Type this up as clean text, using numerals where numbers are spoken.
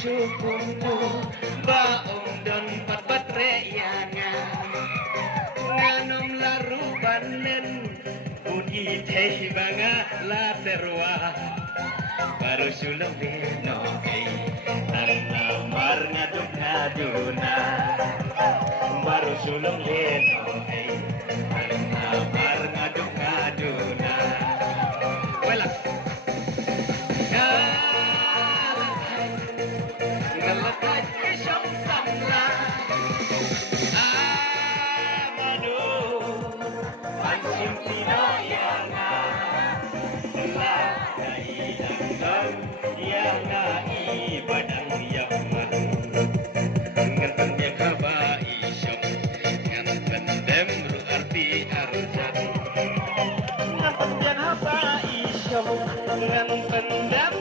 sukumu baong don patbatre yana nganom laru banen budi teh banga la terwa baru sulung beno tanah mar ngaduk ngaduna baru sulung beno tanah mar ngaduk ngaduna wala ngalakat isang samla amado pansim pinayanga telah dailang yang ibadang yaman nganten dia kaba isyam nganten dem ru arti arjan nganten dia kaba isyam nganten dem